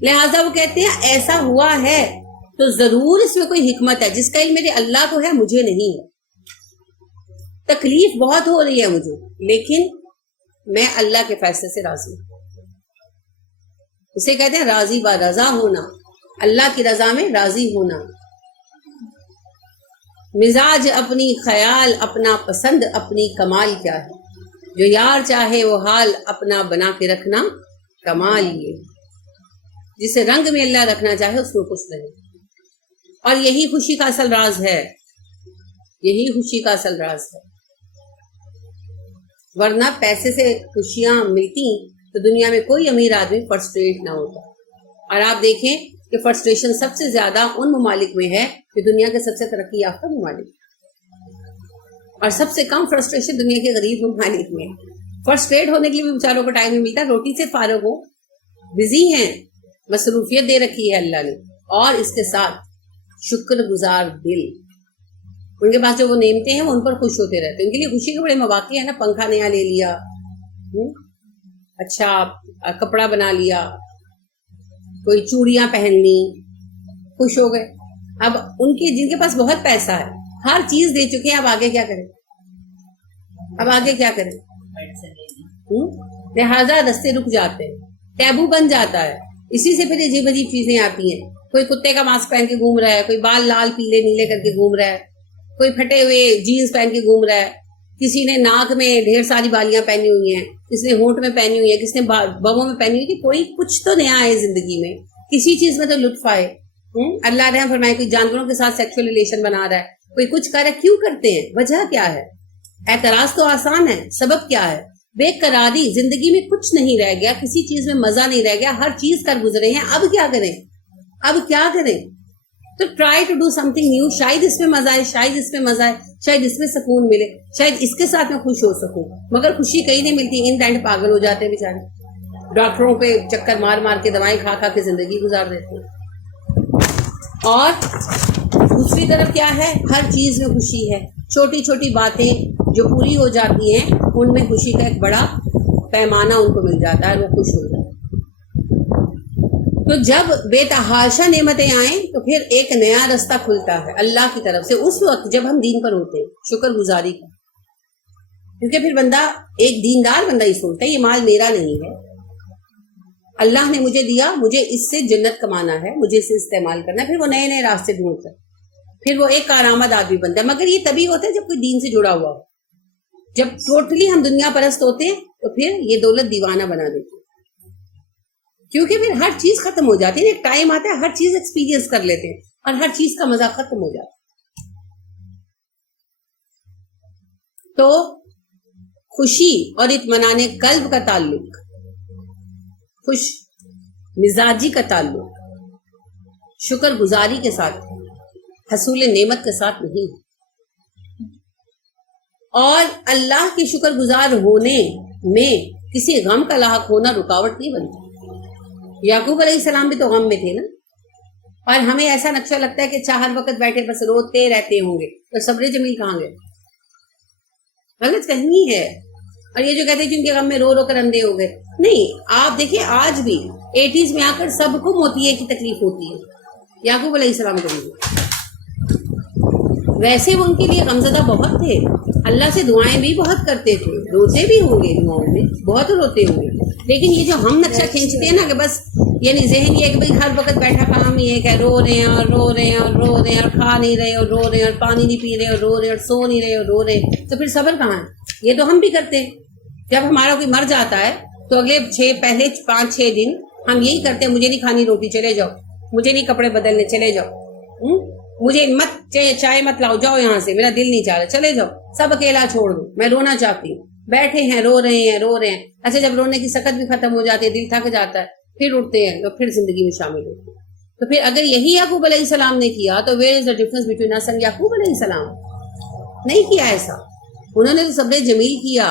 لہٰذا وہ کہتے ہیں ایسا ہوا ہے تو ضرور اس میں کوئی حکمت ہے، جس کا علم میرے اللہ کو ہے، مجھے نہیں ہے۔ تکلیف بہت ہو رہی ہے مجھے، لیکن میں اللہ کے فیصلے سے راضی ہوں۔ اسے کہتے ہیں راضی با رضا ہونا، اللہ کی رضا میں راضی ہونا۔ مزاج اپنی خیال اپنا پسند اپنی کمال کیا ہے، جو یار چاہے وہ حال اپنا بنا کے رکھنا کمال یہ، جسے رنگ میں اللہ رکھنا چاہے اس میں خوش رہے، اور یہی خوشی کا اصل راز ہے، یہی خوشی کا اصل راز ہے۔ ورنہ پیسے سے خوشیاں ملتی تو دنیا میں کوئی امیر آدمی فرسٹریٹ نہ ہوتا۔ اور آپ دیکھیں کہ فرسٹریشن سب سے زیادہ ان ممالک میں ہے کہ دنیا کے سب سے ترقی یافتہ ممالک، اور سب سے کم فرسٹریشن دنیا کے غریب ممالک میں۔ فرسٹریٹ ہونے کے لیے بھی بیچاروں کو ٹائم نہیں ملتا، روٹی سے فارغ ہو، بزی ہیں، مصروفیت دے رکھی ہے اللہ نے، اور اس کے ساتھ شکر گزار دل۔ ان کے پاس جو وہ نعمتیں ہیں وہ ان پر خوش ہوتے رہتے ہیں، ان کے لیے خوشی کے بڑے مواقع ہیں نا، پنکھا نیا لے لیا، اچھا کپڑا بنا لیا، کوئی چوڑیاں پہن لی، خوش ہو گئے۔ اب ان کے جن کے پاس بہت پیسہ ہے، ہر چیز دے چکے ہیں، اب آگے کیا کریں، اب آگے کیا کریں؟ لہذا رستے رک جاتے ہیں، ٹیبو بن جاتا ہے، اسی سے پھر عجیب عجیب چیزیں آتی ہیں۔ کوئی کتے کا ماسک پہن کے گھوم رہا ہے، کوئی بال لال پیلے نیلے کر کے گھوم رہا ہے، کوئی پھٹے ہوئے جینز پہن کے گھوم رہا ہے، کسی نے ناک میں ڈھیر ساری بالیاں پہنی ہوئی ہیں، کسی نے ہونٹ میں پہنی ہوئی ہے، کسی نے بغوں میں پہنی ہوئی، کہ کوئی کچھ تو نیا ہے زندگی میں، کسی چیز میں تو لطف آئے۔ اللہ رحم فرمائے، کوئی جانوروں کے ساتھ سیکشل ریلیشن بنا رہا ہے، کوئی کچھ کر رہا ہے، کیوں کرتے ہیں، وجہ کیا ہے؟ اعتراض تو آسان ہے، سبب کیا ہے؟ بے قراری، زندگی میں کچھ نہیں رہ گیا، کسی چیز میں مزہ نہیں رہ گیا، ہر چیز کر گزرے ہیں، اب کیا کریں، اب کیا کریں؟ تو try to do something new, شاید اس میں مزہ آئے، شاید اس میں مزہ آئے، شاید اس میں سکون ملے، شاید اس کے ساتھ میں خوش ہو سکوں، مگر خوشی کہیں نہیں ملتی۔ ان اینڈ پاگل ہو جاتے ہیں بیچارے، ڈاکٹروں پہ چکر مار مار کے دوائیں کھا کھا کے زندگی گزار دیتے ہیں۔ اور دوسری طرف کیا ہے، ہر چیز میں خوشی ہے، چھوٹی چھوٹی باتیں جو پوری ہو جاتی ہیں ان میں خوشی کا ایک بڑا پیمانہ ان کو مل جاتا ہے، وہ خوش ہو جاتے ہیں۔ تو جب بے تحاشا نعمتیں آئیں تو پھر ایک نیا رستہ کھلتا ہے اللہ کی طرف سے، اس وقت جب ہم دین پر ہوتے ہیں، شکر گزاری کا۔ کیونکہ پھر بندہ، ایک دیندار بندہ ہی سوچتا ہے یہ مال میرا نہیں ہے، اللہ نے مجھے دیا، مجھے اس سے جنت کمانا ہے، مجھے اسے استعمال کرنا ہے۔ پھر وہ نئے نئے راستے ڈھونڈتا ہے، پھر وہ ایک کارآمد آدمی بنتا ہے۔ مگر یہ تبھی ہوتا ہے جب کوئی دین سے جڑا ہوا ہو۔ جب ٹوٹلی ہم دنیا پرست ہوتے ہیں تو پھر یہ دولت دیوانہ بنا دیتی ہے، کیونکہ پھر ہر چیز ختم ہو جاتی ہے، ایک ٹائم آتا ہے ہر چیز ایکسپیرینس کر لیتے ہیں اور ہر چیز کا مزہ ختم ہو جاتا ہے۔ تو خوشی اور اطمینان قلب کا تعلق، خوش مزاجی کا تعلق شکر گزاری کے ساتھ، حصول نعمت کے ساتھ نہیں، اور اللہ کے شکر گزار ہونے میں کسی غم کا لاحق ہونا رکاوٹ نہیں بنتا۔ یعقوب علیہ السلام بھی تو غم میں تھے نا، اور ہمیں ایسا نقشہ لگتا ہے کہ ہر وقت بیٹھے بس روتے رہتے ہوں گے، تو صبر جمیل کہاں گئے؟ غلط فہمی ہے۔ اور یہ جو کہتے ہیں جن کے غم میں رو رو کر اندھے ہو گئے، نہیں، آپ دیکھیں آج بھی 80s میں آ کر سب کو موتیے کی تکلیف ہوتی ہے، یعقوب علیہ السلام کو بھی۔ ویسے وہ ان کے لیے غمزدہ بہت تھے، اللہ سے دعائیں بھی بہت کرتے تھے، روتے بھی ہوں گے، دعاؤں میں بہت روتے ہوں گے، لیکن یہ جو ہم نقشہ کھینچتے ہیں نا کہ بس یعنی ذہن یہ ہے کہ بھائی ہر وقت بیٹھا کام یہ ہے کہ رو رہے ہیں اور رو رہے ہیں اور رو رہے ہیں اور کھا نہیں رہے اور رو رہے ہیں اور پانی نہیں پی رہے اور رو رہے ہیں اور سو نہیں رہے اور رو رہے ہیں، تو پھر صبر کہاں ہے؟ یہ تو ہم بھی کرتے ہیں۔ جب ہمارا کوئی مر جاتا ہے تو اگلے پہلے 5-6 دن ہم یہی کرتے ہیں، مجھے نہیں کھانی روٹی، چلے جاؤ، مجھے نہیں کپڑے بدلنے، چلے جاؤ، مجھے مت چائے مت لاؤ، جاؤ یہاں سے، میرا دل نہیں چاہ رہا، چلے جاؤ، سب اکیلا چھوڑ دو، میں رونا چاہتی ہوں۔ بیٹھے ہیں رو رہے ہیں۔ اچھا جب رونے کی سکت بھی ختم ہو جاتی ہے، دل تھک جاتا ہے، پھر اٹھتے ہیں تو پھر زندگی میں شامل ہوتے ہیں۔ تو پھر اگر یہی یعقوب علیہ السلام نے کیا تو where is the difference between اس اینڈ یعقوب علیہ السلام؟ نہیں کیا ایسا، انہوں نے تو صبر جمیل کیا،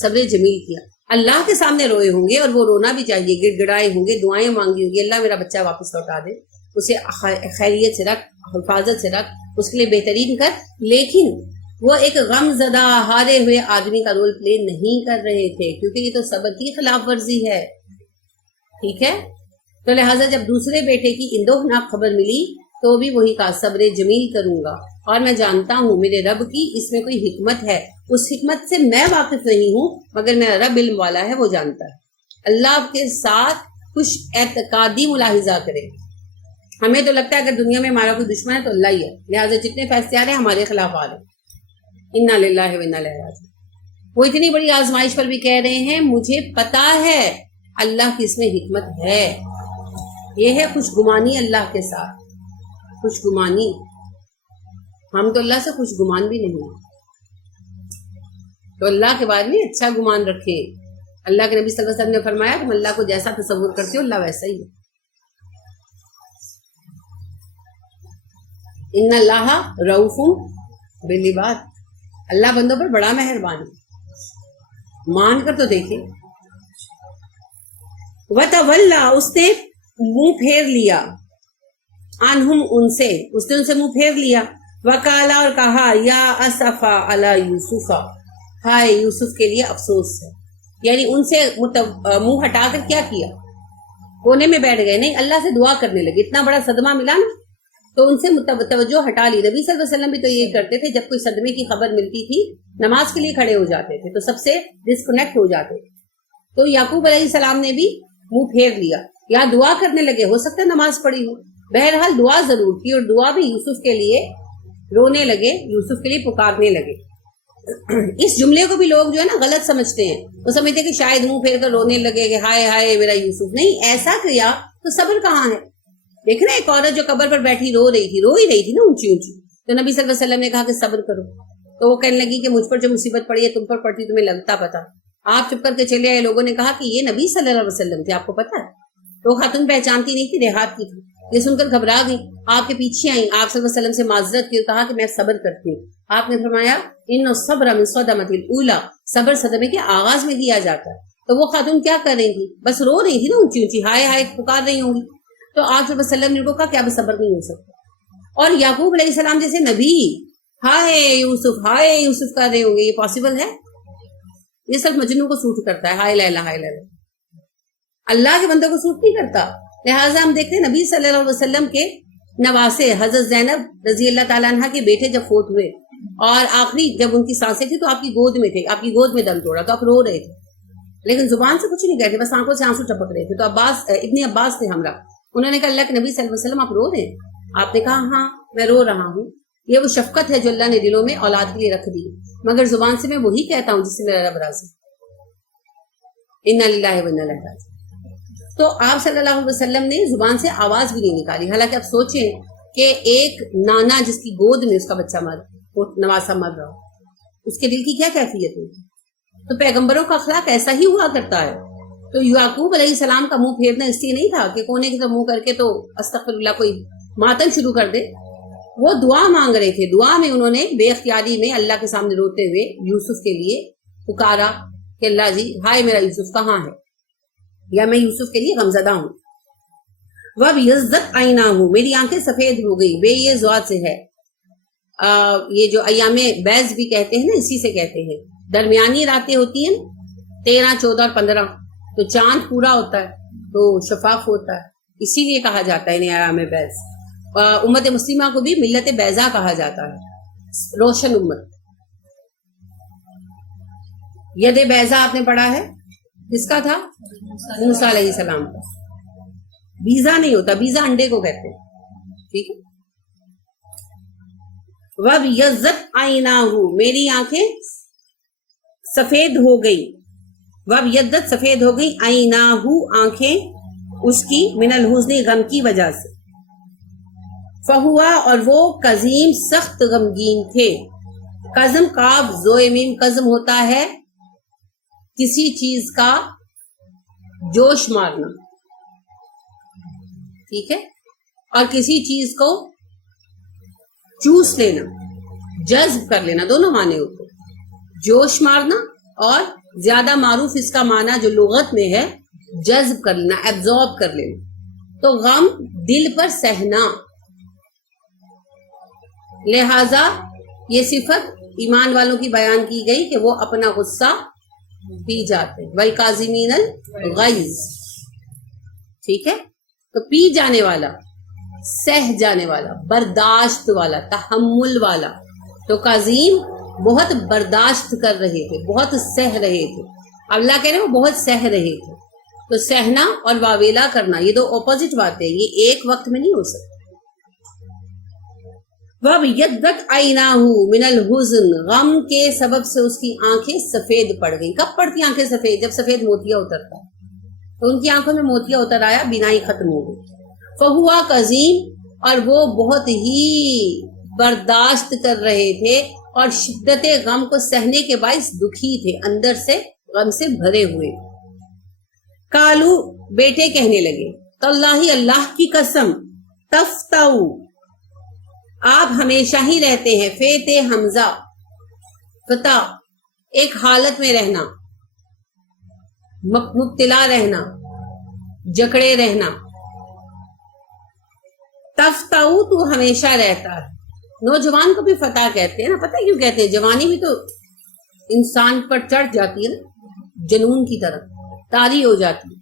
صبر جمیل کیا۔ اللہ کے سامنے روئے ہوں گے اور وہ رونا بھی چاہیے، گڑ گڑائے ہوں گے، دعائیں مانگی ہوں گی، اللہ میرا بچہ واپس لوٹا دے، اسے خیریت سے رکھ، حفاظت سے رکھ، اس کے لیے بہترین کر، لیکن وہ ایک غم زدہ ہارے ہوئے آدمی کا رول پلے نہیں کر رہے تھے، کیونکہ یہ تو صبر کی خلاف ورزی ہے، ٹھیک ہے؟ تو لہٰذا جب دوسرے بیٹے کی اندوہناک خبر ملی تو بھی وہی کہا صبر جمیل کروں گا، اور میں جانتا ہوں میرے رب کی اس میں کوئی حکمت ہے، اس حکمت سے میں واقف نہیں ہوں مگر میرا رب علم والا ہے، وہ جانتا ہے۔ اللہ کے ساتھ خوش اعتقادی ملاحظہ کریں۔ ہمیں تو لگتا ہے اگر دنیا میں ہمارا کوئی دشمن ہے تو اللہ ہی ہے، لہٰذا جتنے فیصلے آ رہے ہیں ہمارے خلاف آ رہے ہیں، انا للہ و انا الیہ راجعون۔ وہ اتنی بڑی آزمائش پر بھی کہہ رہے ہیں مجھے پتا ہے اللہ کی اس میں حکمت ہے۔ یہ ہے خوش گمانی اللہ کے ساتھ، خوش گمانی۔ ہم تو اللہ سے خوش گمان بھی نہیں ہیں، تو اللہ کے بارے میں اچھا گمان رکھیں۔ اللہ کے نبی صلی اللہ علیہ وسلم نے فرمایا تم اللہ کو جیسا تصور کرتے ہو اللہ ویسا ہی ہے۔ ان اللہ رؤوف بالعباد، اللہ بندوں پر بڑا مہربان ہے، مان کر تو دیکھیں۔ وَتَوَلَّا، اس نے منہ پھیر لیا، عنہم ان سے، اس نے ان سے منہ پھیر لیا، وَقَالَ، اور کہا، یا اسفا علی یوسف، ہائے یوسف کے لیے افسوس ہے۔ یعنی ان سے منہ ہٹا کر کیا کیا، کونے میں بیٹھ گئے، نہیں اللہ سے دعا کرنے لگے۔ اتنا بڑا صدمہ ملا نا تو ان سے توجہ ہٹا لی۔ نبی صلی اللہ علیہ وسلم بھی تو یہ کرتے تھے، جب کوئی صدمے کی خبر ملتی تھی نماز کے لیے کھڑے ہو جاتے تھے تو سب سے ڈسکنیکٹ ہو جاتے تھے۔ تو یعقوب علیہ السلام نے بھی منہ پھیر لیا، یا دعا کرنے لگے، ہو سکتا ہے نماز پڑھی ہو، بہرحال دعا ضرور کی، اور دعا بھی یوسف کے لیے رونے لگے، یوسف کے لیے پکارنے لگے۔ اس جملے کو بھی لوگ جو ہے نا غلط سمجھتے ہیں، وہ سمجھتے ہیں کہ شاید منہ پھیر کر رونے لگے کہ ہائے ہائے میرا یوسف، نہیں، ایسا کیا تو صبر کہاں ہے؟ دیکھنا ایک عورت جو قبر پر بیٹھی رو رہی تھی نا اونچی اونچی، تو نبی صلی اللہ علیہ وسلم نے کہا کہ صبر کرو، تو وہ کہنے لگی کہ مجھ پر جو مصیبت پڑی ہے تم پر پڑتی تمہیں لگتا پتا۔ آپ چپ کر کے چلے آئے، لوگوں نے کہا کہ یہ نبی صلی اللہ علیہ وسلم تھے، آپ کو پتا ہے؟ تو خاتون پہچانتی نہیں تھی، دیہات کی تھی، یہ سن کر گھبرا گئی، آپ کے پیچھے آئیں، آپ صلی اللہ علیہ وسلم سے معذرت کی، کہا کہ میں صبر کرتی ہوں۔ آپ نے فرمایا ان الصبر من صدمۃ الاولی، صبر صدمے کے آغاز میں کیا جاتا ہے۔ تو وہ خاتون کیا کر رہی تھی؟ بس رو رہی تھی نا اونچی اونچی، ہائے ہائے پکار رہی ہوں گی۔ تو آپ صلی اللہ علیہ وسلم نے ان کو کہا کہ اب صبر نہیں ہو سکتا، اور یعقوب علیہ السلام جیسے نبی ہائے یوسف کر رہے ہوں گے، یہ پاسبل ہے؟ یہ صرف مجنوں کو سوٹ کرتا ہے، ہائے لا ہائے لا، اللہ کے بندوں کو سوٹ نہیں کرتا۔ لہٰذا ہم دیکھتے ہیں نبی صلی اللہ علیہ وسلم کے نواسے حضرت زینب رضی اللہ تعالیٰ عنہ کے بیٹے جب فوت ہوئے اور آخری جب ان کی سانسیں تھی تو آپ کی گود میں تھے، آپ کی گود میں دم توڑا تو آپ رو رہے تھے، لیکن زبان سے کچھ نہیں کہتے، بس آنکھوں سے آنسو ٹپک رہے تھے۔ تو ابن عباس تھے ہمراہ، انہوں نے کہا اللہ کے نبی صلی اللہ علیہ وسلم آپ رو رہے ہیں؟ آپ نے کہا ہاں میں رو رہا ہوں، یہ وہ شفقت ہے جو اللہ نے دلوں میں اولاد کے لیے رکھ دی، مگر زبان سے میں وہی کہتا ہوں جس سے میرا رب راضی۔ انا للہ و انا الیہ راجعون۔ تو آپ صلی اللہ علیہ وسلم نے زبان سے آواز بھی نہیں نکالی، حالانکہ آپ سوچیں کہ ایک نانا جس کی گود میں اس کا بچہ وہ نواسا مر رہا ہو، اس کے دل کی کیا کیفیت ہوگی؟ تو پیغمبروں کا اخلاق ایسا ہی ہوا کرتا ہے۔ تو یعقوب علیہ السلام کا منہ پھیرنا اس لیے نہیں تھا کہ کونے کی طرف منہ کر کے تو استغفر اللہ کوئی ماتم شروع کر دے، وہ دعا مانگ رہے تھے، دعا میں انہوں نے بے اختیاری میں اللہ کے سامنے روتے ہوئے یوسف کے لیے پکارا کہ اللہ جی ہائے میرا یوسف کہاں ہے، یا میں یوسف کے لیے غمزدہ ہوں۔ وَبْيَضَّتْ عَيْنَاهُ، میری آنکھیں سفید ہو گئی، بے یہ ذات سے ہے، یہ جو ایام بیض بھی کہتے ہیں نا، اسی سے کہتے ہیں، درمیانی راتیں ہوتی ہیں 13، 14 اور 15، تو چاند پورا ہوتا ہے تو شفاف ہوتا ہے، اسی لیے کہا جاتا ہے انہیں ایام بیض۔ امت مسلمہ کو بھی ملت بیضا کہا جاتا ہے، روشن امت۔ ید بیضا آپ نے پڑھا ہے، کس کا تھا؟ موسیٰ علیہ السلام کا۔ بیزا نہیں ہوتا، بیزا انڈے کو کہتے ہیں، ٹھیک ہے۔ وَبْيَضَّتْ عَيْنَاهُ، میری آنکھیں سفید ہو گئی، وَبْيَضَّتْ سفید ہو گئی، عَيْنَاهُ آنکھیں اس کی، من الحزن غم کی وجہ سے، فَهُوَ اور وہ کظیم سخت غمگین تھے۔ قزم قاف زوئے میم، قزم ہوتا ہے کسی چیز کا جوش مارنا، ٹھیک ہے، اور کسی چیز کو چوس لینا، جذب کر لینا، دونوں معنی ہوتے ہیں، جوش مارنا اور زیادہ معروف اس کا معنی جو لغت میں ہے جذب کر لینا، ایبزارب کر لینا۔ تو غم دل پر سہنا، لہذا یہ صفت ایمان والوں کی بیان کی گئی کہ وہ اپنا غصہ پی جاتے، والکاظمین الغیظ، ٹھیک ہے۔ تو پی جانے والا، سہ جانے والا، برداشت والا، تحمل والا. تو قازیم بہت برداشت کر رہے تھے، بہت سہ رہے تھے. اللہ کہہ رہے وہ بہت سہ رہے تھے. تو سہنا اور واویلا کرنا یہ دو اپوزٹ باتیں، یہ ایک وقت میں نہیں ہو سکتی. وَابْيَضَّتْ عَيْنَاهُ مِنَ الْحُزْنِ، غم کے سبب سے اس کی آنکھیں سفید پڑ گئیں. کب پڑتی آنکھیں سفید؟ جب سفید موتیا اترتا. تو ان کی آنکھوں میں موتیا اتر آیا، بینائی ختم ہو گئی. فہوا قزیم، اور وہ بہت ہی برداشت کر رہے تھے اور شدت غم کو سہنے کے باعث دکھی تھے، اندر سے غم سے بھرے ہوئے. کالو، بیٹے کہنے لگے، تاللہ، اللہ کی قسم، تفتاؤ، آپ ہمیشہ ہی رہتے ہیں، فیتے حمزہ فتا، ایک حالت میں رہنا، مبتلا رہنا، جکڑے رہنا. تفتاؤ، تو ہمیشہ رہتا ہے. نوجوان کو بھی فتح کہتے ہیں نا، پتہ کیوں کہتے ہیں؟ جوانی بھی تو انسان پر چڑھ جاتی ہے نا، جنون کی طرح طاری ہو جاتی ہے،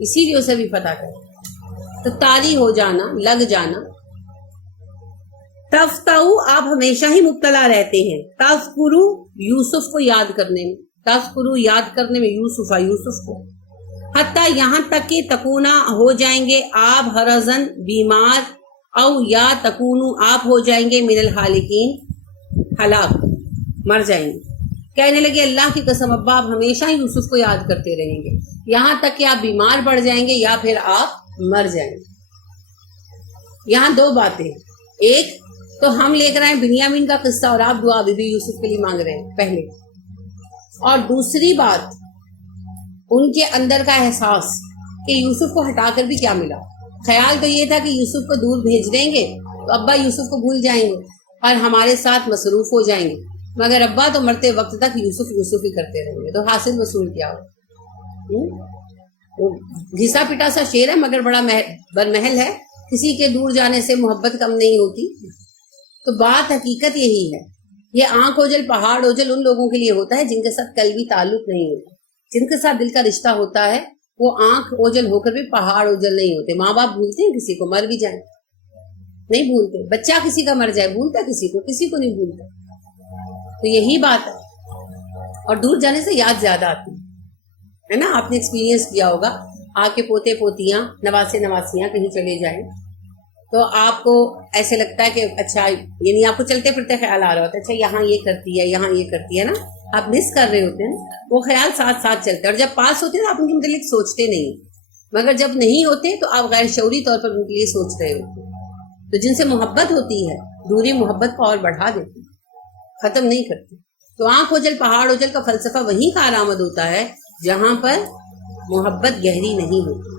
اسی لیے اسے بھی فتح کہتے ہیں. تو طاری ہو جانا، لگ جانا. تفتاؤ، آپ ہمیشہ ہی مبتلا رہتے ہیں. تذکرو، یوسف کو یاد کرنے میں، تذکرو یاد کرنے میں، یوسف کو. حتیٰ یہاں تک کہ تکونا ہو جائیں گے آپ ہرزن بیمار، او یا تکونو آپ ہو جائیں گے من الحالکین ہلاک، مر جائیں گے. کہنے لگے اللہ کی قسم ابا آپ ہمیشہ ہی یوسف کو یاد کرتے رہیں گے، یہاں تک کہ آپ بیمار پڑ جائیں گے یا پھر آپ مر جائیں گے. یہاں دو باتیں، ایک تو ہم لے کر آئے بنیامین کا قصہ اور آپ دعا بی بی یوسف کے لیے مانگ رہے ہیں پہلے، اور دوسری بات ان کے اندر کا احساس کہ یوسف کو ہٹا کر بھی کیا ملا. خیال تو یہ تھا کہ یوسف کو دور بھیج دیں گے تو ابا یوسف کو بھول جائیں گے اور ہمارے ساتھ مصروف ہو جائیں گے، مگر ابا تو مرتے وقت تک یوسف ہی کرتے رہیں گے. تو حاصل وصول کیا ہو؟ گھسا پٹا سا شیر ہے مگر بڑا برمحل ہے، کسی کے دور جانے سے محبت کم نہیں ہوتی. تو بات حقیقت یہی ہے. یہ آنکھ اوجل پہاڑ اوجل ان لوگوں کے لیے ہوتا ہے جن کے ساتھ قلبی تعلق نہیں ہوتا، جن کے ساتھ دل کا رشتہ ہوتا ہے. وہ آنکھ اوجل ہو کر بھی پہاڑ اوجل نہیں ہوتے. ماں باپ بھولتے ہیں کسی کو، مر بھی جائیں نہیں بھولتے. بچہ کسی کا مر جائے بھولتا کسی کو نہیں بھولتا. تو یہی بات ہے. اور دور جانے سے یاد زیادہ آتی ہے نا. آپ نے ایکسپیرینس کیا ہوگا، آپ کے پوتے پوتیاں نواسے نواسیاں کہیں چلے جائیں تو آپ کو ایسے لگتا ہے کہ اچھا، یعنی آپ کو چلتے پھرتے خیال آ رہا ہوتا ہے اچھا یہاں یہ کرتی ہے، یہاں یہ کرتی ہے نا، آپ مس کر رہے ہوتے ہیں. وہ خیال ساتھ ساتھ چلتے ہیں، اور جب پاس ہوتے ہیں تو آپ ان کے متعلق سوچتے نہیں، مگر جب نہیں ہوتے تو آپ غیر شعوری طور پر ان کے لیے سوچ رہے ہوتے ہیں. تو جن سے محبت ہوتی ہے دوری محبت کو اور بڑھا دیتی، ختم نہیں کرتی. تو آنکھ اوجل پہاڑ اوجل کا فلسفہ وہیں کارآمد ہوتا ہے جہاں پر محبت گہری نہیں ہوتی.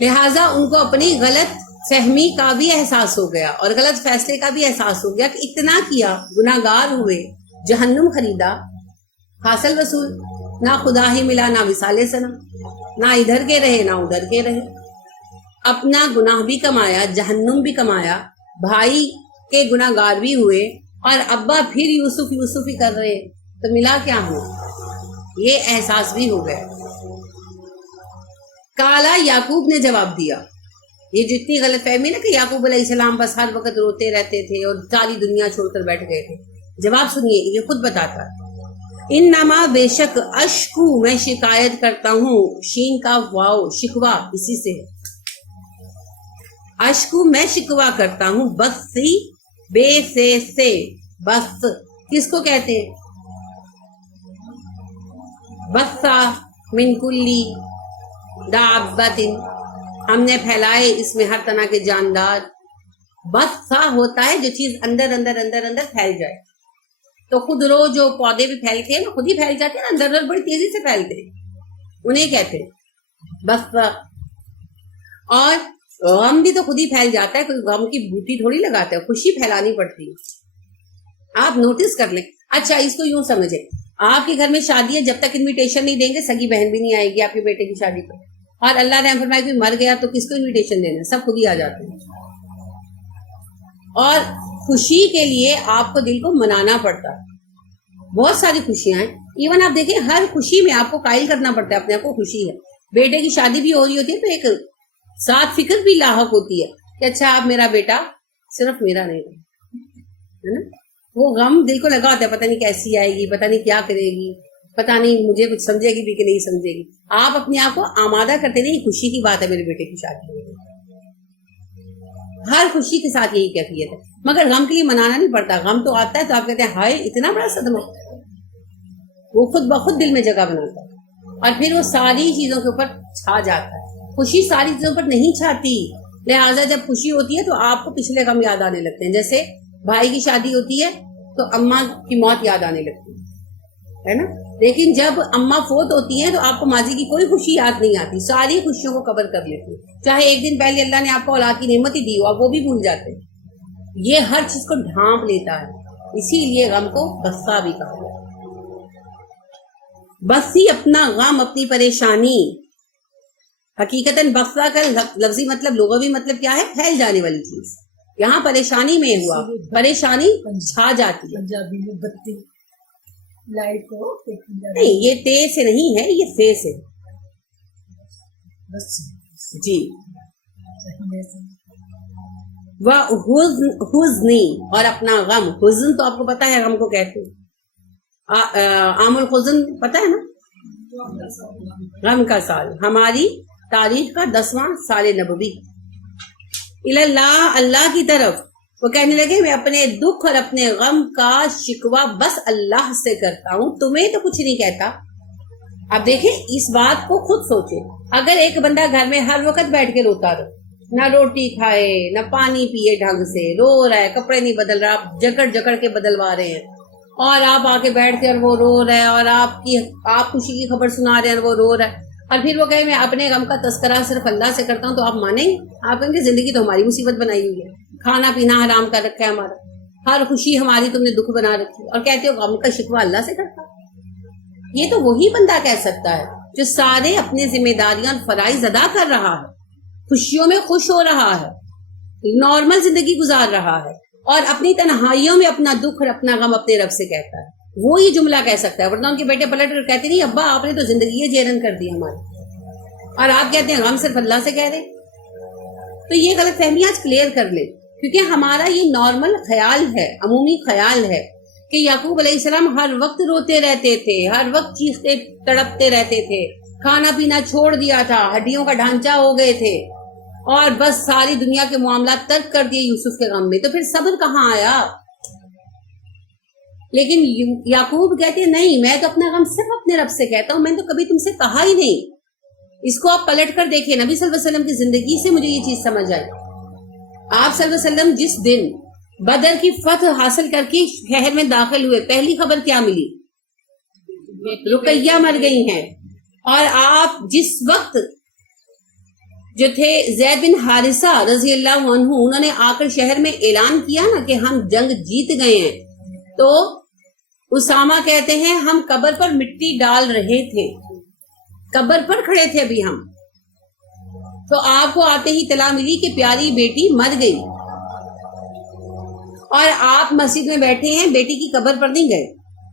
لہٰذا ان کو اپنی غلط فہمی کا بھی احساس ہو گیا اور غلط فیصلے کا بھی احساس ہو گیا کہ اتنا کیا، گناہگار ہوئے، جہنم خریدا، حاصل وصول نہ خدا ہی ملا نہ وصال صنم، نہ ادھر کے رہے نہ ادھر کے رہے. اپنا گناہ بھی کمایا، جہنم بھی کمایا، بھائی کے گناہگار بھی ہوئے، اور ابا پھر یوسف ہی کر رہے. تو ملا کیا ہو؟ یہ احساس بھی ہو گیا. کالا، یعقوب نے جواب دیا. یہ جتنی غلط فہمی نا کہ یعقوب علیہ السلام بس ہر وقت روتے رہتے تھے اور ساری دنیا چھوڑ کر بیٹھ گئے تھے. جواب سنیے، یہ خود بتاتا ہے. انما بے شک، اشکو میں شکایت کرتا ہوں، شین کا واو شکوا اسی سے. اشکو میں شکوا کرتا ہوں، بس بے سے بس کس کو کہتے ہیں؟ بسا من کلی دابت، ہم نے پھیلائے اس میں ہر طرح کے جاندار. بسا ہوتا ہے جو چیز اندر اندر اندر اندر پھیل جائے. تو خود رو جو پودے بھی پھیلتے ہیں نا، خود ہی پھیل جاتے ہیں نا، اندر اندر بڑی تیزی سے پھیلتے ہیں، انہیں کہتے ہیں بسا. اور غم بھی تو خود ہی پھیل جاتا ہے، کوئی غم کی بوٹی تھوڑی لگاتا ہے، خوشی پھیلانی پڑتی ہے. آپ نوٹس کر لیں. اچھا اس کو یوں سمجھیں، آپ کے گھر میں شادی ہے، جب تک انویٹیشن نہیں دیں گے سگی بہن بھی نہیں آئے گی آپ کے بیٹے کی شادی پر. اور اللہ نے فرمایا کوئی مر گیا تو کس کو انویٹیشن دینا، سب خود ہی آ جاتے ہیں. اور خوشی کے لیے آپ کو دل کو منانا پڑتا ہے. بہت ساری خوشیاں ہیں، ایون آپ دیکھیں ہر خوشی میں آپ کو قائل کرنا پڑتا ہے اپنے آپ کو خوشی ہے. بیٹے کی شادی بھی ہو رہی ہوتی ہے تو ایک ساتھ فکر بھی لاحق ہوتی ہے کہ اچھا اب میرا بیٹا صرف میرا نہیں ہے نا. وہ غم دل کو لگا ہوتا ہے, پتہ نہیں کیسی آئے گی, پتہ نہیں کیا کرے گی, پتہ نہیں مجھے کچھ سمجھے گی بھی کہ نہیں سمجھے گی. آپ اپنے آپ کو آمادہ کرتے نہیں, خوشی کی بات ہے میرے بیٹے کی شادی, ہر خوشی کے ساتھ یہی کیفیت ہے. مگر غم کے لیے منانا نہیں پڑتا, غم تو آتا ہے تو آپ کہتے ہیں ہائے اتنا بڑا صدمہ, وہ خود بخود دل میں جگہ بناتا ہے اور پھر وہ ساری چیزوں کے اوپر چھا جاتا ہے. خوشی ساری چیزوں پر نہیں چھاتی, لہٰذا جب خوشی ہوتی ہے تو آپ کو پچھلے غم یاد آنے لگتے ہیں. جیسے بھائی کی شادی ہوتی ہے تو اماں کی موت یاد آنے لگتی ہے نا, لیکن جب اماں فوت ہوتی ہیں تو آپ کو ماضی کی کوئی خوشی یاد نہیں آتی, ساری خوشیوں کو کور کر لیتی ہے. چاہے ایک دن پہلے اللہ نے آپ کو اولاد کی نعمت ہی دی ہو, آپ وہ بھی بھول جاتے ہیں. یہ ہر چیز کو ڈھانپ لیتا ہے, اسی لیے غم کو بسا بھی کہا ہے. بسی اپنا غم اپنی پریشانی. حقیقتاً بسا کا لفظی مطلب لغوی مطلب کیا ہے, پھیل جانے والی چیز. یہاں پریشانی میں ہوا, پریشانی چھا جاتی ہے. پنجابی میں بتی لائٹ کو نہیں, یہ تے سے نہیں ہے, یہ سے سے جی. حزنی اور اپنا غم. حزن تو آپ کو پتا ہے غم کو کہتے ہیں, عام الحزن پتا ہے نا, غم کا سال. ہماری تاریخ کا 10واں سال نبوی. اللہ, اللہ کی طرف وہ کہنے لگے میں اپنے دکھ اور اپنے غم کا شکوہ بس اللہ سے کرتا ہوں, تمہیں تو کچھ نہیں کہتا. اب دیکھیں اس بات کو خود سوچیں, اگر ایک بندہ گھر میں ہر وقت بیٹھ کے روتا رہے, نہ روٹی کھائے نہ پانی پیے ڈھنگ سے, رو رہا ہے, کپڑے نہیں بدل رہا, آپ جکڑ جکڑ کے بدلوا رہے ہیں, اور آپ آ کے بیٹھتے اور وہ رو رہا ہے, اور آپ خوشی کی خبر سنا رہے ہیں اور وہ رو رہا ہے, اور پھر وہ کہے میں اپنے غم کا تذکرہ صرف اللہ سے کرتا ہوں, تو آپ مانیں گے؟ آپ کہیں گے زندگی تو ہماری مصیبت بنائی ہوئی ہے, کھانا پینا حرام کر رکھا ہے ہمارا, ہر خوشی ہماری تم نے دکھ بنا رکھی, اور کہتے ہو غم کا شکوہ اللہ سے کرتا. یہ تو وہی بندہ کہہ سکتا ہے جو سارے اپنے ذمہ داریاں اور فرائض ادا کر رہا ہے, خوشیوں میں خوش ہو رہا ہے, نارمل زندگی گزار رہا ہے, اور اپنی تنہائیوں میں اپنا دکھ اور اپنا غم اپنے رب سے کہتا ہے. وہ یہ جملہ کہہ سکتا ہے, ورنہ ان کے بیٹے پلٹ کر کہتے نہیں ابا آپ نے تو زندگی جیرن کر دی ہماری, اور آپ کہتے ہیں غم صرف اللہ سے کہہ رہے. تو یہ غلط فہمی آج کلیئر کر لیں, کیونکہ ہمارا یہ نارمل خیال ہے, عمومی خیال ہے کہ یعقوب علیہ السلام ہر وقت روتے رہتے تھے, ہر وقت چیختے تڑپتے رہتے تھے, کھانا پینا چھوڑ دیا تھا, ہڈیوں کا ڈھانچہ ہو گئے تھے, اور بس ساری دنیا کے معاملات ترک کر دیے یوسف کے غم میں. تو پھر صبر کہاں آیا؟ لیکن یعقوب کہتے ہیں نہیں, میں تو اپنا غم صرف اپنے رب سے کہتا ہوں, میں نے تو کبھی تم سے کہا ہی نہیں. اس کو آپ پلٹ کر دیکھیں, نبی صلی اللہ علیہ وسلم کی زندگی سے مجھے یہ چیز سمجھ آئی. آپ صلی اللہ علیہ وسلم جس دن بدر کی فتح حاصل کر کے شہر میں داخل ہوئے, پہلی خبر کیا ملی؟ رقیہ مر گئی ہیں. اور آپ جس وقت جو تھے زید بن حارثہ رضی اللہ عنہ, انہوں نے آ کر شہر میں اعلان کیا نا کہ ہم جنگ جیت گئے ہیں, تو اسامہ کہتے ہیں ہم قبر پر مٹی ڈال رہے تھے, قبر پر کھڑے تھے ابھی ہم, تو آپ کو آتے ہی اطلاع ملی کہ پیاری بیٹی مر گئی, اور آپ مسجد میں بیٹھے ہیں, بیٹی کی قبر پر نہیں گئے,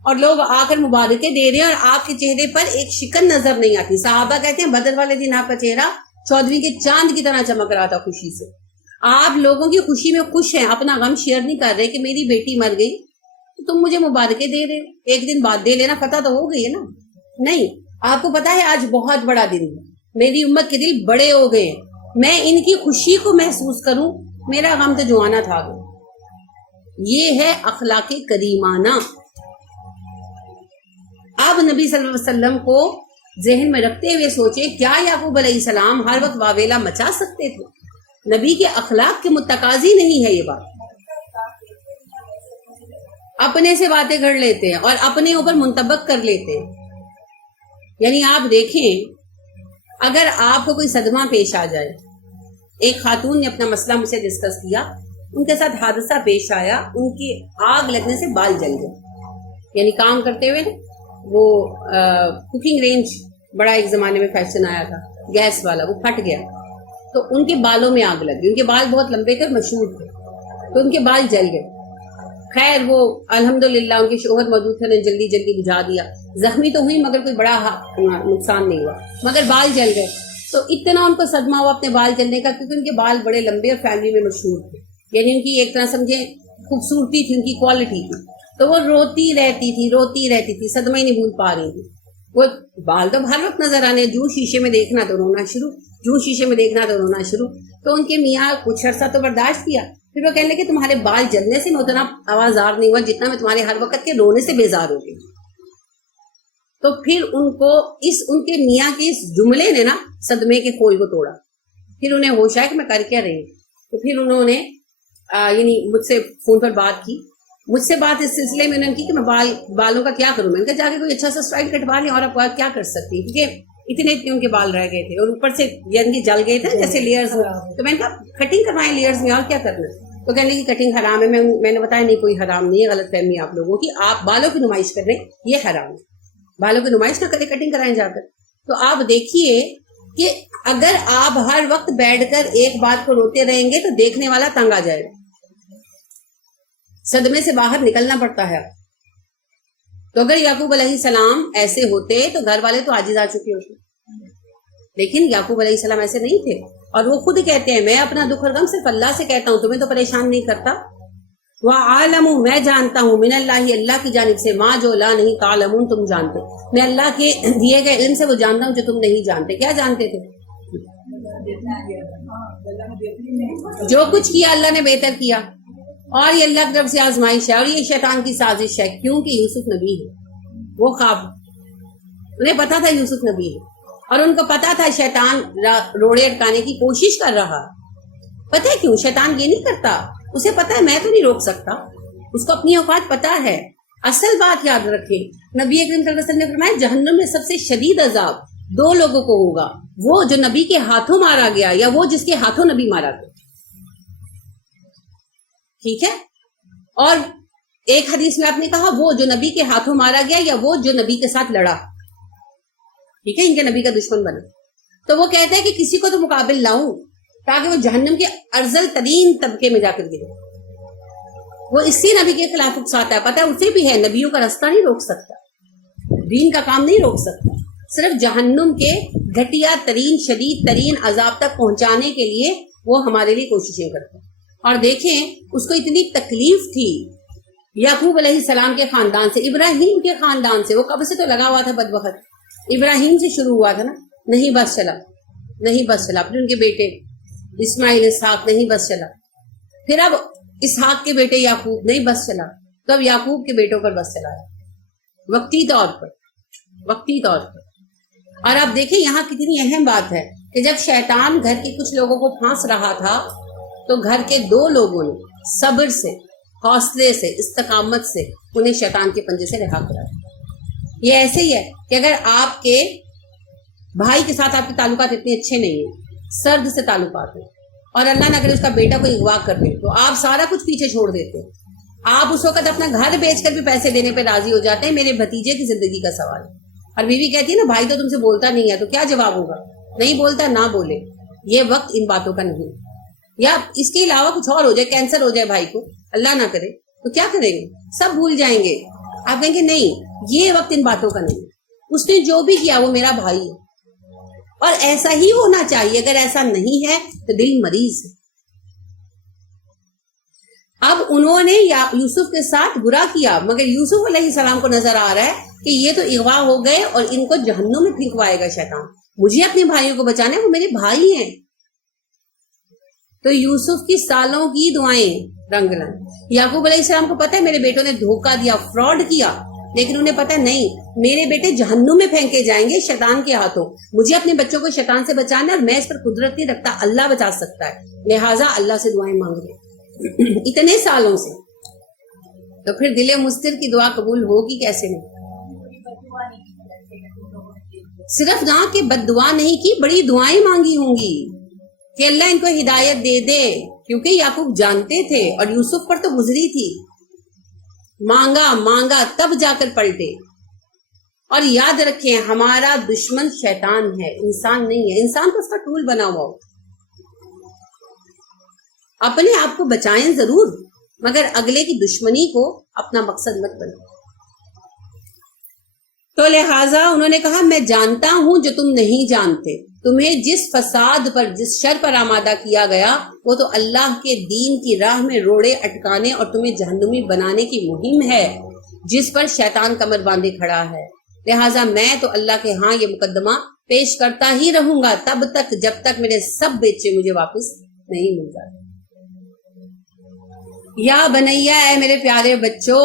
اور لوگ آ کر مبارکیں دے رہے ہیں, اور آپ کے چہرے پر ایک شکن نظر نہیں آتی. صحابہ کہتے ہیں بدر والے دن آپ کا چہرہ 14ویں کے چاند کی طرح چمک رہا تھا خوشی سے. آپ لوگوں کی خوشی میں خوش ہیں, اپنا غم شیئر نہیں کر رہے کہ میری بیٹی مر گئی تو تم مجھے مبارکیں دے رہے, ایک دن بعد دے لینا, فتح تو ہو گئی ہے نا. نہیں, آپ کو پتا ہے آج بہت بڑا دن ہے, میری امت کے دل بڑے ہو گئے ہیں, میں ان کی خوشی کو محسوس کروں, میرا غم تو جوانا تھا. یہ ہے اخلاق کریمانہ. اب نبی صلی اللہ علیہ وسلم کو ذہن میں رکھتے ہوئے سوچے, کیا یعقوب علیہ السلام ہر وقت واویلا مچا سکتے تھے؟ نبی کے اخلاق کے متقاضی نہیں ہے یہ بات. اپنے سے باتیں کر لیتے ہیں اور اپنے اوپر منطبق کر لیتے ہیں. یعنی آپ دیکھیں, اگر آپ کو کوئی صدمہ پیش آ جائے, ایک خاتون نے اپنا مسئلہ مجھ سے ڈسکس کیا, ان کے ساتھ حادثہ پیش آیا, ان کی آگ لگنے سے بال جل گئے. یعنی کام کرتے ہوئے وہ کوکنگ رینج بڑا ایک زمانے میں فیشن آیا تھا گیس والا, وہ پھٹ گیا تو ان کے بالوں میں آگ لگ گئی. ان کے بال بہت لمبے تھے اور مشہور تھے, تو ان کے بال جل گئے. خیر وہ الحمدللہ ان کے شوہر موجود تھے، انہیں جلدی جلدی بجھا دیا. زخمی تو ہوئی مگر کوئی بڑا نقصان نہیں ہوا، مگر بال جل گئے. تو اتنا ان کو صدمہ ہوا اپنے بال جلنے کا، کیونکہ ان کے بال بڑے لمبے اور فیملی میں مشہور تھے، یعنی ان کی ایک طرح سمجھے خوبصورتی تھی، ان کی کوالٹی تھی. تو وہ روتی رہتی تھی، صدمہ ہی نہیں بھول پا رہی تھی. وہ بال تو ہر وقت نظر آنے، جو شیشے میں دیکھنا تو رونا شروع. تو ان کے میاں کچھ عرصہ تو برداشت کیا، پھر وہ کہنے لگے تمہارے بال جلنے سے میں اتنا آوازار نہیں ہوا جتنا میں تمہارے ہر وقت کے رونے سے بیزار ہو گئی. تو پھر ان کے میاں کے اس جملے نے نا صدمے کے خول کو توڑا. پھر انہیں ہوش آیا کہ میں کر کیا رہی ہوں. تو پھر انہوں نے یعنی مجھ سے فون پر بات کی، مجھ سے بات اس سلسلے میں انہوں نے کی کہ میں بالوں کا کیا کروں. میں نے کہا جا کے کوئی اچھا سا اسٹائل کٹوا لیں، اور آپ کیا کر سکتی، کیونکہ اتنے ان کے بال رہ گئے تھے اور اوپر سے یعنی جل گئے تھے جیسے لیئرز. تو میں نے کہا کٹنگ کروائیں لیئرز میں، اور کیا کرنا. تو کہنے کی کٹنگ حرام ہے. میں نے بتایا نہیں کوئی حرام نہیں ہے، غلط فہمی آپ لوگوں کی، آپ بالوں کی نمائش کر رہے ہیں، یہ حرام ہے. بالوں کی نمائش نہ کریں، کٹنگ کرائیں جا کر. تو آپ دیکھیے کہ اگر آپ ہر وقت بیٹھ کر ایک بات کو روتے رہیں گے تو دیکھنے والا تنگ آ جائے گا، صدمے سے باہر نکلنا پڑتا ہے. تو اگر یعقوب علیہ السلام ایسے ہوتے تو گھر والے تو عاجز آ چکے ہوتے، لیکن یعقوب علیہ السلام ایسے نہیں تھے. اور وہ خود کہتے ہیں میں اپنا دکھ اور غم صرف اللہ سے کہتا ہوں، تمہیں تو پریشان نہیں کرتا. وَعَالَمُ میں جانتا ہوں، من اللہ اللہ کی جانب سے، ما جو لا نہیں تعلمون تم جانتے، میں اللہ کے دیے گئے علم سے وہ جانتا ہوں جو تم نہیں جانتے. کیا جانتے تھے؟ جو کچھ کیا اللہ نے بہتر کیا، اور یہ اللہ کی طرف سے آزمائش ہے، اور یہ شیطان کی سازش ہے، کیونکہ یوسف نبی ہے. وہ خواب انہیں پتا تھا یوسف نبی ہے، اور ان کو پتا تھا شیطان روڑے اٹکانے کی کوشش کر رہا. پتہ ہے کیوں؟ شیطان یہ نہیں کرتا، اسے پتا ہے میں تو نہیں روک سکتا، اس کو اپنی اوقات پتا ہے. اصل بات یاد رکھیں، نبی اکرم صلی اللہ علیہ وسلم نے فرمایا جہنم میں سب سے شدید عذاب دو لوگوں کو ہوگا، وہ جو نبی کے ہاتھوں مارا گیا یا وہ جس کے ہاتھوں نبی مارا گیا. ٹھیک ہے؟ اور ایک حدیث میں آپ نے کہا وہ جو نبی کے ہاتھوں مارا گیا یا وہ جو نبی کے ساتھ لڑا. ٹھیک ہے، ان کے نبی کا دشمن بنا. تو وہ کہتے ہیں کہ کسی کو تو مقابل لاؤں تاکہ وہ جہنم کے ارذل ترین طبقے میں جا کر گرے. وہ اسی نبی کے خلاف اکساتا ہے، پتہ ہے اسے بھی ہے، نبیوں کا راستہ نہیں روک سکتا، دین کا کام نہیں روک سکتا، صرف جہنم کے گھٹیا ترین شدید ترین عذاب تک پہنچانے کے لیے وہ ہمارے لیے کوششیں کرتا ہے. اور دیکھیں اس کو اتنی تکلیف تھی یعقوب علیہ السلام کے خاندان سے، ابراہیم کے خاندان سے. وہ کب سے تو لگا ہوا تھا بدبخت، ابراہیم سے شروع ہوا تھا نا، نہیں بس چلا. پھر ان کے بیٹے اسماعیل، اسحاق، نہیں بس چلا. پھر اب اسحاق کے بیٹے یعقوب، نہیں بس چلا. تو اب یعقوب کے بیٹوں پر بس چلا ہے، وقتی طور پر. اور اب دیکھیں یہاں کتنی اہم بات ہے کہ جب شیطان گھر کے کچھ لوگوں کو پھانس رہا تھا تو گھر کے دو لوگوں نے صبر سے، حوصلے سے، استقامت سے انہیں شیطان کے پنجے سے رہا کرا. یہ ایسے ہی ہے کہ اگر آپ کے بھائی کے ساتھ آپ کے تعلقات اتنے اچھے نہیں ہیں، سرد سے تعلقات ہیں، اور اللہ نہ کرے اس کا بیٹا کوئی اغوا کر دے تو آپ سارا کچھ پیچھے چھوڑ دیتے ہیں. آپ اس وقت اپنا گھر بیچ کر بھی پیسے دینے پہ راضی ہو جاتے ہیں، میرے بھتیجے کی زندگی کا سوال ہے. اور بیوی کہتی ہے نا بھائی تو تم سے بولتا نہیں ہے، تو کیا جواب ہوگا؟ نہیں بولتا نہ بولے، یہ وقت ان باتوں کا نہیں. یا اس کے علاوہ کچھ اور ہو جائے، کینسر ہو جائے بھائی کو، اللہ نہ کرے، تو کیا کریں گے؟ سب بھول جائیں گے. آپ کہیں گے نہیں یہ وقت ان باتوں کا نہیں، اس نے جو بھی کیا وہ میرا بھائی ہے، اور ایسا ہی ہونا چاہیے. اگر ایسا نہیں ہے تو دل مریض ہے. اب انہوں نے یوسف کے ساتھ برا کیا، مگر یوسف علیہ السلام کو نظر آ رہا ہے کہ یہ تو اغوا ہو گئے اور ان کو جہنم میں پھینکوائے گا شیطان. مجھے اپنے بھائیوں کو بچانا ہے، وہ میرے بھائی ہیں. تو یوسف کی سالوں کی دعائیں رنگ لائیں. یعقوب علیہ السلام کو پتا ہے میرے بیٹوں نے دھوکہ دیا، فراڈ کیا، لیکن انہیں پتا نہیں میرے بیٹے جہنم میں پھینکے جائیں گے شیطان کے ہاتھوں. مجھے اپنے بچوں کو شیطان سے بچانا ہے، اور میں اس پر قدرت نہیں رکھتا، اللہ بچا سکتا ہے، لہٰذا اللہ سے دعائیں مانگ رہے اتنے سالوں سے. تو پھر دل مستر کی دعا قبول ہوگی کیسے نہیں؟ صرف نہ کہ بد دعا نہیں کی، بڑی دعائیں مانگی ہوں گی کہ اللہ ان کو ہدایت دے دے، کیونکہ یعقوب جانتے تھے اور یوسف پر تو گزری تھی. مانگا تب جا کر پلٹے. اور یاد رکھیں ہمارا دشمن شیطان ہے، انسان نہیں ہے. انسان تو اس کا ٹول بنا ہوا ہو. اپنے آپ کو بچائیں ضرور، مگر اگلے کی دشمنی کو اپنا مقصد مت بناؤ. تو لہٰذا انہوں نے کہا میں جانتا ہوں جو تم نہیں جانتے. تمہیں جس فساد پر جس شر پر آمادہ کیا گیا وہ تو اللہ کے دین کی راہ میں روڑے اٹکانے اور تمہیں جہنمی بنانے کی مہم ہے جس پر شیطان کمر باندھے کھڑا ہے. لہٰذا میں تو اللہ کے ہاں یہ مقدمہ پیش کرتا ہی رہوں گا تب تک جب تک میرے سب بچے مجھے واپس نہیں مل جاتے. یا بنیا اے میرے پیارے بچوں.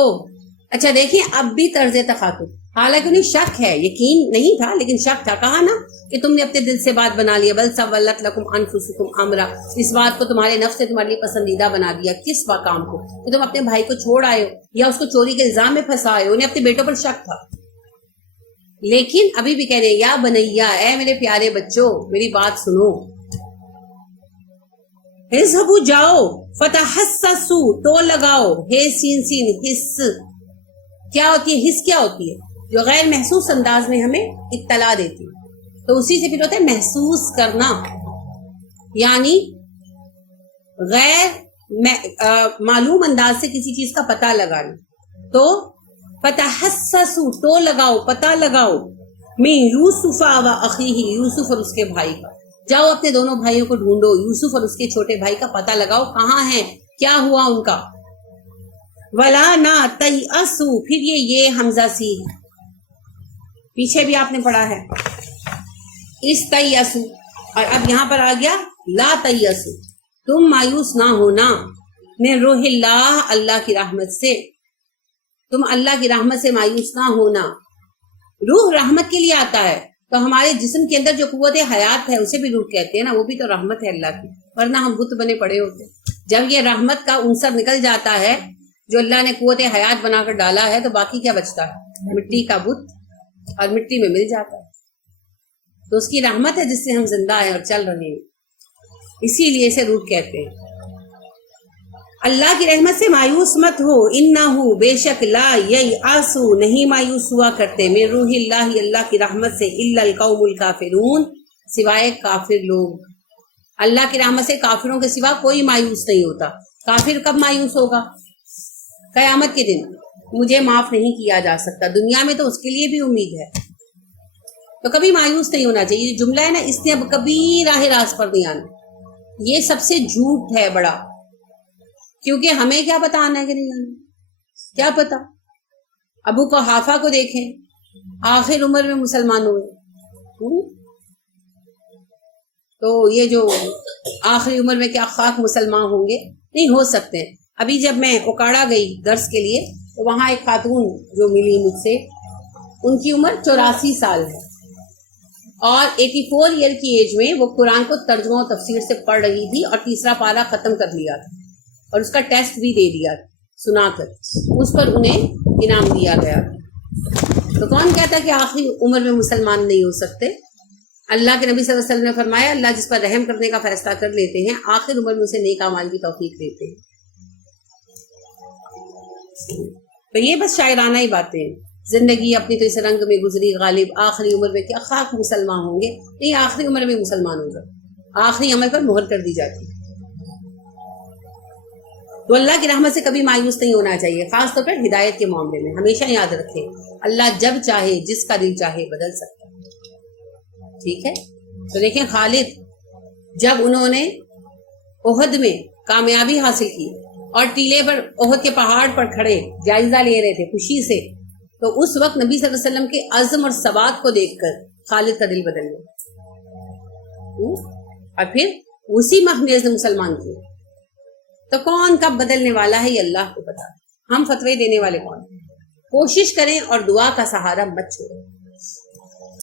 اچھا دیکھیں اب بھی طرز تخاطب، حالانکہ انہیں شک ہے، یقین نہیں تھا لیکن شک تھا. کہا نا کہ تم نے اپنے دل سے بات بنا لیا، بل سولت لکم انفسکم امرا، اس بات کو تمہارے نفس نے تمہارے لیے پسندیدہ بنا دیا. کس کام کو؟ کہ تم اپنے بھائی کو چھوڑ آئے ہو یا اس کو چوری کے الزام میں پھنسائے ہو. انہیں اپنے بیٹوں پر شک تھا لیکن ابھی بھی کہہ رہے یا بنیا اے میرے پیارے بچوں میری بات سنو. اذهبوا جاؤ، فتحسسوا ٹول لگاؤ، ہے سین سین حس. کیا ہوتی ہے حس؟ کیا ہوتی ہے؟ جو غیر محسوس انداز میں ہمیں اطلاع دیتی ہے. تو اسی سے پھر ہوتا ہے محسوس کرنا، یعنی غیر معلوم انداز سے کسی چیز کا پتہ لگانا. تو فتحسسوا ٹول لگاؤ، پتہ لگاؤ، من یوسف و اخیہ، یوسف اور اس کے بھائی کا. جاؤ اپنے دونوں بھائیوں کو ڈھونڈو، یوسف اور اس کے چھوٹے بھائی کا پتہ لگاؤ کہاں ہیں، کیا ہوا ان کا. ولا نہ تیأسوا، پھر یہ حمزہ سی ہے، پیچھے بھی آپ نے پڑھا ہے استیأسوا، اور اب یہاں پر آ گیا لا تیأسوا، تم مایوس نہ ہونا. من روح اللہ، اللہ کی رحمت سے، تم اللہ کی رحمت سے مایوس نہ ہونا. روح رحمت کے لیے آتا ہے، تو ہمارے جسم کے اندر جو قوت حیات ہے اسے بھی روح کہتے ہیں نا، وہ بھی تو رحمت ہے اللہ کی، ورنہ ہم بت بنے پڑے ہوتے. جب یہ رحمت کا عنصر نکل جاتا ہے جو اللہ نے قوت حیات بنا کر ڈالا ہے تو باقی کیا بچتا ہے؟ مٹی کا بت، اور مٹی میں مل جاتا ہے. تو اس کی رحمت ہے جس سے ہم زندہ ہیں اور چل رہے ہیں، اسی لیے اسے روح کہتے ہیں. اللہ کی رحمت سے مایوس مت ہو. انہو، بے شک، لا ییأسوا، نہیں مایوس ہوا کرتے، من روح اللہ، اللہ کی رحمت سے، الا القوم الکافرون، سوائے کافر لوگ. اللہ کی رحمت سے کافروں کے سوا کوئی مایوس نہیں ہوتا. کافر کب مایوس ہوگا؟ قیامت کے دن. مجھے معاف نہیں کیا جا سکتا. دنیا میں تو اس کے لیے بھی امید ہے، تو کبھی مایوس نہیں ہونا چاہیے. یہ جملہ ہے نا، اس نے اب کبھی راہ راست پر نہیں آنا. یہ سب سے جھوٹ ہے بڑا، کیونکہ ہمیں کیا پتا آنا ہے کہ نہیں آنا، کیا پتا. ابو قحافہ کو دیکھیں، آخر عمر میں مسلمان ہوئے. تو یہ جو آخری عمر میں کیا خاک مسلمان ہوں گے؟ نہیں ہو سکتے. ابھی جب میں اوکاڑا گئی درس کے لیے تو وہاں ایک خاتون جو ملی مجھ سے، ان کی عمر 84 سال ہے اور 84 ایئر کی ایج میں وہ قرآن کو ترجمہ و تفسیر سے پڑھ رہی تھی اور تیسرا پارہ ختم کر لیا تھا اور اس کا ٹیسٹ بھی دے دیا سنا کر. اس پر انہیں انعام دیا گیا. تو کون کہتا کہ آخری عمر میں مسلمان نہیں ہو سکتے؟ اللہ کے نبی صلی اللہ علیہ وسلم نے فرمایا اللہ جس پر رحم کرنے کا فیصلہ کر لیتے ہیں آخر عمر میں اسے نیک اعمال کی توفیق دیتے ہیں. تو یہ بس شاعرانہ ہی باتیں ہیں. زندگی اپنی تو اس رنگ میں گزری غالب، آخری عمر میں کیا خاک مسلمان ہوں گے؟ نہیں، آخری عمر میں مسلمان ہوگا، آخری عمل پر مہر کر دی جاتی ہے. تو اللہ کی رحمت سے کبھی مایوس نہیں ہونا چاہیے، خاص طور پر ہدایت کے معاملے میں. ہمیشہ یاد رکھیں اللہ جب چاہے جس کا دل چاہے بدل سکتا ہے. ٹھیک ہے؟ تو دیکھیں خالد جب انہوں نے احد میں کامیابی حاصل کی اور ٹیلے پر احد کے پہاڑ پر کھڑے جائزہ لے رہے تھے خوشی سے، تو اس وقت نبی صلی اللہ علیہ وسلم کے عزم اور ثبات کو دیکھ کر خالد کا دل بدل گیا اور پھر اسی ماہ میں مسلمان کیے. تو کون کب بدلنے والا ہے یہ اللہ کو پتا. ہم فتوی دینے والے کون ہیں؟ کوشش کریں اور دعا کا سہارا مت چھوڑیں.